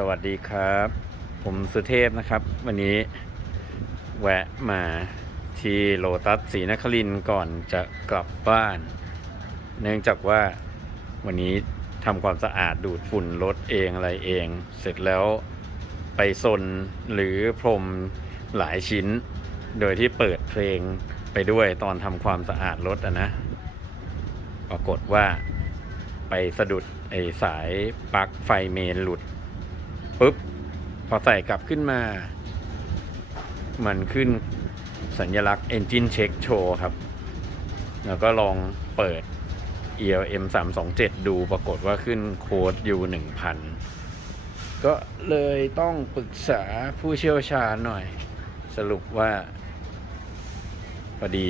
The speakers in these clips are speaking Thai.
สวัสดีครับ ผมสุเทพนะครับ วันนี้แวะมาที่โลตัสศรีนครินก่อนจะกลับบ้าน เนื่องจากว่าวันนี้ทำความสะอาดดูดฝุ่นรถเองอะไรเอง เสร็จแล้วไปซนหรือพรมหลายชิ้น โดยที่เปิดเพลงไปด้วยตอนทำความสะอาดรถอะนะ ปรากฏว่าไปสะดุดไอสายปลั๊กไฟเมนหลุด ปุ๊บพอใส่กลับขึ้นมา มันขึ้นสัญลักษณ์ Engine Check Show ครับ แล้วก็ลองเปิด ELM 327 ดูปรากฏว่าขึ้นโค้ดอยู่1,000 ก็เลยต้องปรึกษาผู้เชี่ยวชาญหน่อย สรุปว่าพอดี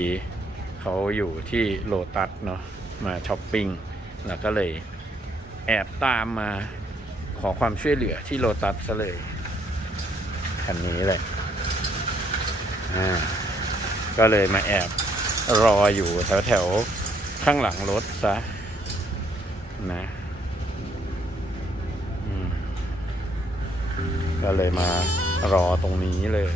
เขาอยู่ที่โลตัสเนาะมาช้อปปิ้ง แล้วก็เลยแอบตามมา ขอความช่วยเหลือที่โลตัสเลย คันนี้เลย อ่า ก็เลยมาแอบรออยู่แถวแถวข้างหลังรถซะ นะก็เลยมารอตรงนี้เลย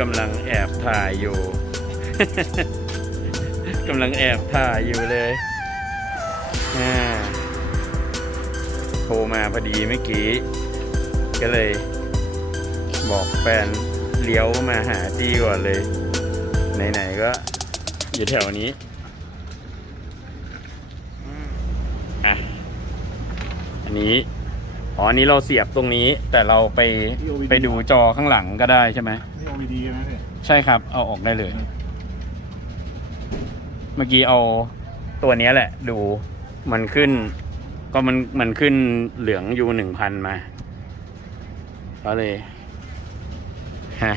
กำลังแอบถ่ายอยู่ กำลังแอบถ่ายอยู่เลยโทรมาพอดีเมื่อกี้ ก็เลย บอกแฟนเลี้ยวมาหาจี้ก่อนเลย ไหนๆก็อยู่แถวนี้อะอันนี้ อ๋ออันนี้เราเสียบตรงนี้แต่เราไปที่ OBD ไปดูจอข้างหลังก็ได้ใช่ไหม นี่ OBD ใช่ไหมเนี่ยใช่ครับ เอาออกได้เลย เมื่อกี้เอาตัวเนี้ยแหละ ดูมันขึ้น ก็มันมันขึ้นเหลืองยูหนึ่งพันมาก็เลยฮะ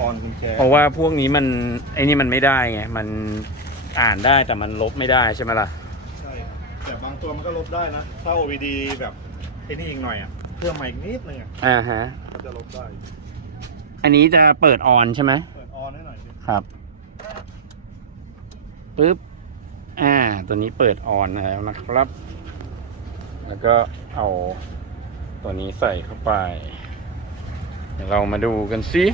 ออนกุญแจเพราะว่าพวกนี้มันไอ้นี่มันไม่ได้ไง มันอ่านได้แต่มันลบไม่ได้ใช่ไหมล่ะ ใช่แต่บางตัวมันก็ลบได้นะ ถ้า OBD แบบ ไอ้นี่อีกหน่อยอะเพิ่มมาอีกนิดนึงอะอ่าฮะ ก็จะลบได้อันนี้จะเปิดออนใช่ไหมเปิดออนให้หน่อยสิครับปึ๊บ อ่า ตัวนี้เปิดออนแล้วนะครับ แล้วก็เอาตัวนี้ใส่เข้าไป เดี๋ยวเรามาดูกันสิ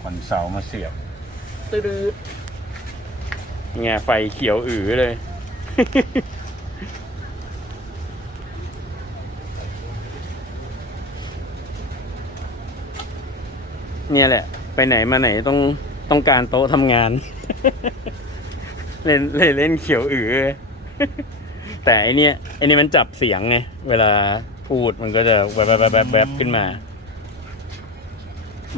ควันเสามาเสียบตืดๆ ไงไฟเขียวอือเลย เนี่ยแหละ ไปไหนมาไหนต้องต้องการโต๊ะทำงาน เล่นเล่นเล่นเขียวอือแต่ไอเนี้ยไอเนี้ยมันจับเสียงไง เวลาพูดมันก็จะแวบแวบแวบแวบแวบขึ้นมา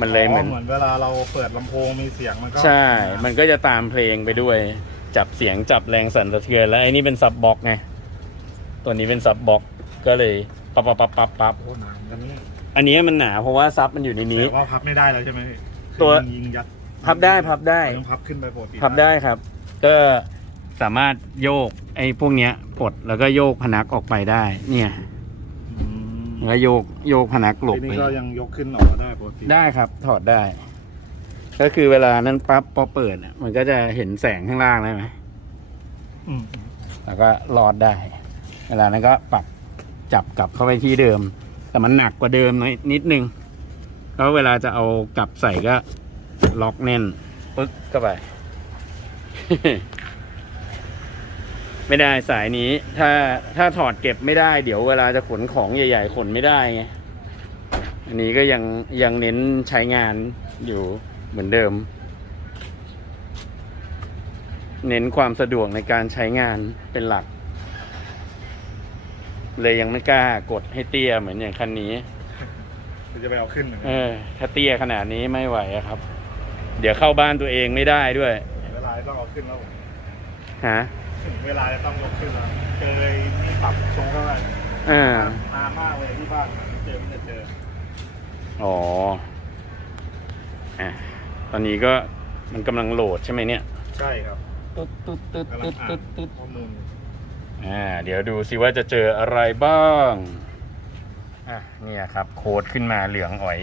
มันเลยเหมือน เหมือนเวลาเราเปิดลำโพงมีเสียงมันก็ใช่ มันก็จะตามเพลงไปด้วย จับเสียงจับแรงสั่นสะเทือน แล้วไอ้นี่เป็นซับบ็อกไง ตัวนี้เป็นซับบ็อกก็เลยปับปับปับปับปับโอ้หนามกันนี่อันนี้มันหนาเพราะว่าซับมันอยู่ในนี้ แต่ว่าพับไม่ได้แล้วใช่ไหมพี่ตัว คือยิงยัดพับได้พับได้ ต้องพับขึ้นไปปกติพับได้ครับ ก็สามารถโยกไอ้พวกเนี้ยปลดแล้วก็โยกพนักออกไปได้ เนี่ยอืม แล้วก็โยกโยกพนักหลบทีไปนี้ก็ยังยกขึ้นออกมาได้ปกติได้ครับ ถอดได้ ก็คือเวลานั้นปั๊บพอเปิดอะมันก็จะเห็นแสงข้างล่างได้ไหมอืมแล้วก็รอดได้ เวลานั้นก็ปรับจับกลับเข้าไปที่เดิม แต่มันหนักกว่าเดิมน้อยนิดนึงแล้วเวลาจะเอากลับใส่ก็ ล็อกแน่นปึ๊กเข้าไป ไม่ได้สายนี้ ถ้าถ้าถอดเก็บไม่ได้ เดี๋ยวเวลาจะขนของใหญ่ ๆ ขนไม่ได้ไงอันนี้ก็ยังยังเน้นใช้งานอยู่เหมือนเดิม เน้นความสะดวกในการใช้งานเป็นหลัก เลยยังไม่กล้ากดให้เตี้ยเหมือนอย่างคันนี้จะไปเอาขึ้นหนึ่งเออถ้าเตี้ยขนาดนี้ไม่ไหวอะครับ เดี๋ยวเข้าบ้านตัวเองไม่ได้ด้วยเวลาต้องเอาขึ้นแล้วฮะ ถึงเวลาจะต้องยกขึ้นแล้วเคยมีปรับชงเข้าไปอ่านานมากเลยที่บ้านเจอไม่ได้เจออ๋ออะตอนนี้ก็มันกำลังโหลดใช่ไหมเนี่ย ใช่ครับตึ๊ดตึ๊ดตึ๊ดกำลัตึ๊งดอ่าตึ๊นดตึ๊ดข้อมูลอ่าเดี๋ยวดูสิว่าจะเจออะไรบ้างอะเนี่ยครับ โค้ดขึ้นมาเหลืองอ๋อย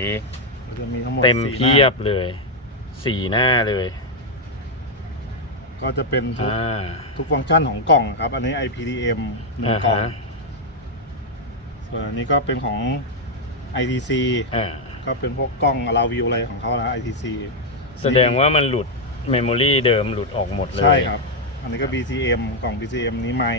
มันจะมีทั้งหมดเต็มสี่หน้าเพียบเลย สี่หน้าเลย ก็จะเป็นทุกอ่า ทุกฟังก์ชันของกล่องครับ อันนี้ IPDM หนึ่งอ่ากล่องฮะ ส่วนอันนี้ก็เป็นของ ITC อ่าก็เป็นพวกกล้องลาวิวอะไรของเขานะ ITC แสดงว่ามันหลุดเมมโมรีเดิมหลุดออกหมดเลย ใช่ครับ อันนี้ก็ BCM กล่อง BCM นี้ไม่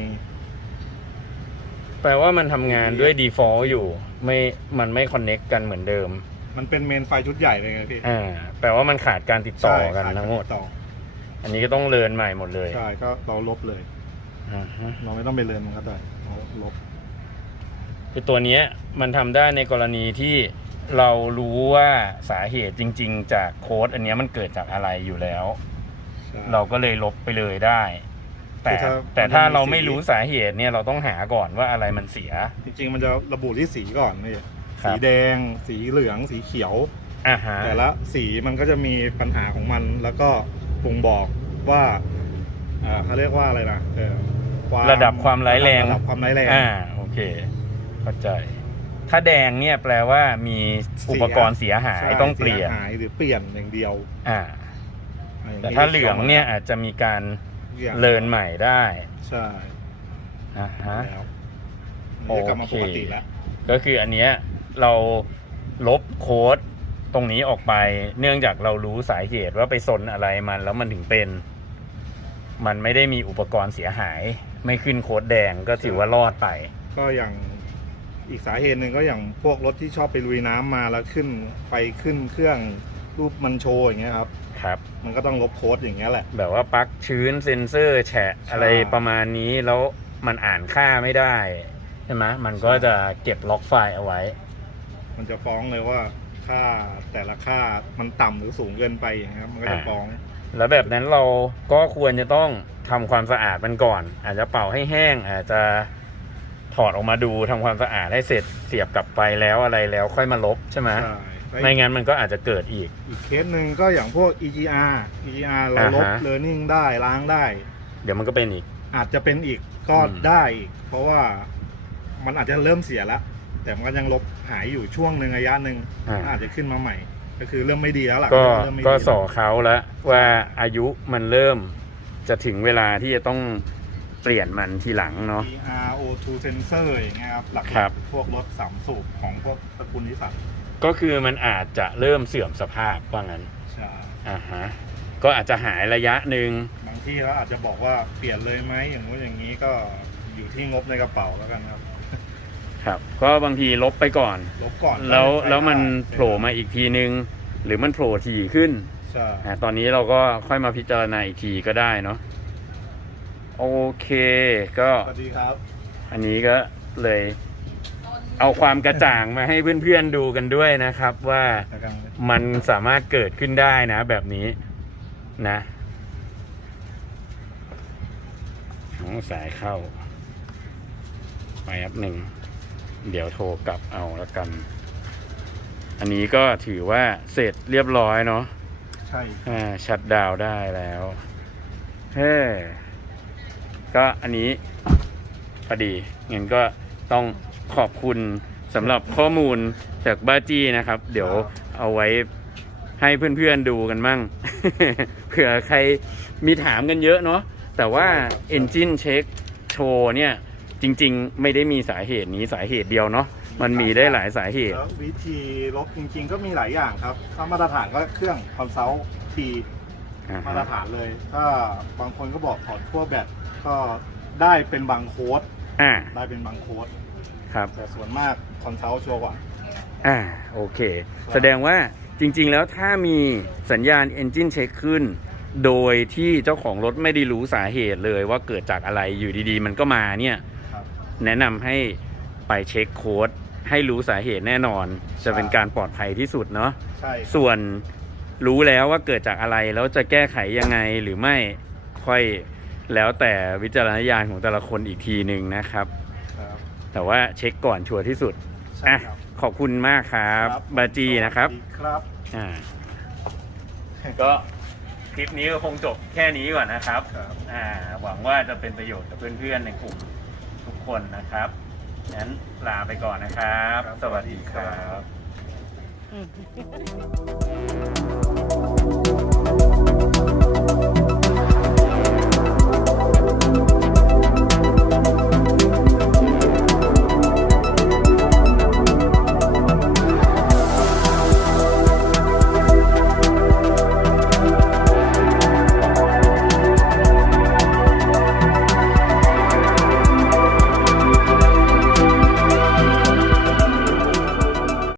แปลว่ามันทำงานด้วย default อยู่ ไม่มันไม่ connect กันเหมือนเดิม มันเป็นเมนไฟชุดใหญ่เลยไงพี่อ่าแปลว่ามันขาดการติดต่อกันใช่ทั้งหมดต่อ อันนี้ก็ต้องเรียนใหม่หมดเลยใช่ก็เราลบเลยอ่าฮะเราไม่ต้องไปเรียนมันก็ได้เราลบคือตัวเนี้ยมันทำได้ในกรณีที่เรารู้ว่าสาเหตุจริง ๆ จากโค้ดอันเนี้ยมันเกิดจากอะไรอยู่แล้ว ใช่ เราก็เลยลบไปเลยได้ แต่คือถ้าแต่ถ้ามันมีเราไม่สีรู้สาเหตุเนี่ยเราต้องหาก่อนว่าอะไรมันเสีย จริงๆ มันจะระบุที่สีก่อนนี่ครับสีแดง สีเหลืองสีเขียว อ่าฮะแต่ละสีมันก็จะมีปัญหาของมันแล้วก็ บ่งบอกว่าอ่าเขาเรียกว่าอะไรนะเออควมระดับความร้ายแรง ระดับความร้ายแรงอ่าโอเค เข้าใจ ถ้าแดงเนี่ยแปลว่ามีอุปกรณ์เสียหายใช่ต้องเปลี่ยนสีหายหรือเปลี่ยนอย่างเดียวอ่าอ่ย่งแต่นี้ถ้าเหลืองเนี่ยอาจจะมีการอย่างเลินใหม่ได้ใช่อ่าฮะ แล้วมันจะกลับมาโอเคปกติแล้ว ก็คืออันเนี้ยเราลบโค้ด ตรงนี้ออกไป เนื่องจากเรารู้สาเหตุว่าไปสนอะไรมันแล้วมันถึงเป็น มันไม่ได้มีอุปกรณ์เสียหาย ไม่ขึ้นโค้ดแดงก็ถือว่ารอดไป ก็อย่างอีกสาเหตุหนึ่งก็อย่างพวกรถที่ชอบไปลุยน้ำมาแล้วขึ้นไปขึ้นเครื่องรูปมันโชว์อย่างเงี้ยครับ ครับ มันก็ต้องลบโค้ดอย่างเงี้ยแหละ แบบว่าปลั๊กชื้นเซ็นเซอร์แฉะอะไรประมาณนี้แล้วมันอ่านค่าไม่ได้ ใช่ไหมมันก็จะเก็บล็อกไฟล์เอาไว้ มันจะฟ้องเลยว่า ค่าแต่ละค่ามันต่ำหรือสูงเกินไปอย่างเงี้ยครับมันก็จะอ่าฟ้อง แล้วแบบนั้นเราก็ควรจะต้องทำความสะอาดมันก่อน อาจจะเป่าให้แห้ง อาจจะถอดออกมาดูทำความสะอาดให้เสร็จเสียบกลับไปแล้วอะไรแล้วค่อยมาลบใช่ไหมใช่แล้วไม่งั้นมันก็อาจจะเกิดอีก อีกเคสหนึ่งก็อย่างพวก EGR EGR เราลบ อ่าฮะ learning ได้ล้างได้ เดี๋ยวมันก็เป็นอีก อาจจะเป็นอีกก็อืม ได้อีกเพราะว่ามันอาจจะเริ่มเสียแล้ว แต่มันก็ยังลบหายอยู่ช่วงหนึ่งระยะหนึ่งอ่า อาจจะขึ้นมาใหม่ ก็คือเริ่มไม่ดีแล้วล่ะก็เริ่มไม่ดีก็สอเขาแล้วว่าอายุมันเริ่มจะถึงเวลาที่จะต้องเปลี่ยนมันทีหลังเนาะ EGR O2 sensor อย่างเงี้ยครับหลักๆครับ พวกรถสามสูบของพวกตระกูลนิสสันก็คือมันอาจจะเริ่มเสื่อมสภาพว่างั้นใช่อ่าฮะก็อาจจะหายระยะหนึ่งบางที่เขาอาจจะบอกว่าเปลี่ยนเลยไหมอย่างนู้นอย่างนี้ก็อยู่ที่งบในกระเป๋าแล้วกันครับ ครับก็บางทีลบไปก่อน ลบก่อนแล้วใช้แล้วมันได้โผล่มาอีกทีนึง หรือมันโผล่ถี่ขึ้นใช่อ่าตอนนี้เราก็ค่อยมาพิจารณาอีกทีก็ได้เนาะโอเค ก็สวัสดีครับ อันนี้ก็เลยเอาความกระจ่างมาให้เพื่อนๆดูกันด้วยนะครับ ว่าแล้วกันมันสามารถเกิดขึ้นได้นะ แบบนี้นะเอาสายเข้า ไปครับหนึ่ง เดี๋ยวโทรกลับเอาแล้วกัน อันนี้ก็ถือว่าเสร็จเรียบร้อยเนาะใช่อ่าชัดดาวน์ได้แล้วเฮ้ก็อันนี้พอดีงั้นก็ต้องขอบคุณสำหรับข้อมูลจากบ้าจี้นะครับ เดี๋ยวเอาไว้ให้เพื่อนๆดูกันมั่ง เผื่อใครมีถามกันเยอะเนาะแต่ว่า Engine Check Show เนี่ย จริง ๆ ไม่ได้มีสาเหตุนี้สาเหตุเดียวเนาะมันมีได้หลายสาเหตุ แล้ววิธีลบจริง ๆ ก็มีหลายอย่างครับ ถ้ามาตรฐานก็เครื่องคอนซัลทีอ่ามาฮะตรฐานเลย ถ้าบางคนก็บอกถอดขั้วแบตก็ได้เป็นบางโค้ดอ่าได้เป็นบางโค้ดครับแต่ส่วนมากคอนซัลชัวร์กว่าอ่าโอเค แสดงว่าจริง ๆ แล้วถ้ามีสัญญาณ Engine Check ขึ้น โดยที่เจ้าของรถไม่ได้รู้สาเหตุเลยว่าเกิดจากอะไรอยู่ดีๆ มันก็มาเนี่ยครับ แนะนำให้ไปเช็คโค้ดให้รู้สาเหตุแน่นอน จะเป็นการปลอดภัยที่สุดเนาะใช่ส่วนรู้แล้วว่าเกิดจากอะไรแล้วจะแก้ไขยังไงหรือไม่ค่อยแล้วแต่วิจารณญาณของแต่ละคนอีกทีหนึ่งนะครับ ครับ แต่ว่าเช็คก่อนชัวร์ที่สุดใช่อะครับขอบคุณมากครับบาจีนะครับสวัสดีครับ อ่าก็คลิปนี้ก็คงจบแค่นี้ก่อนนะครับ ครับ อ่าหวังว่าจะเป็นประโยชน์กับเพื่อนๆในกลุ่มทุก คนนะครับงั้นลาไปก่อนนะครับ สวัสดีครับ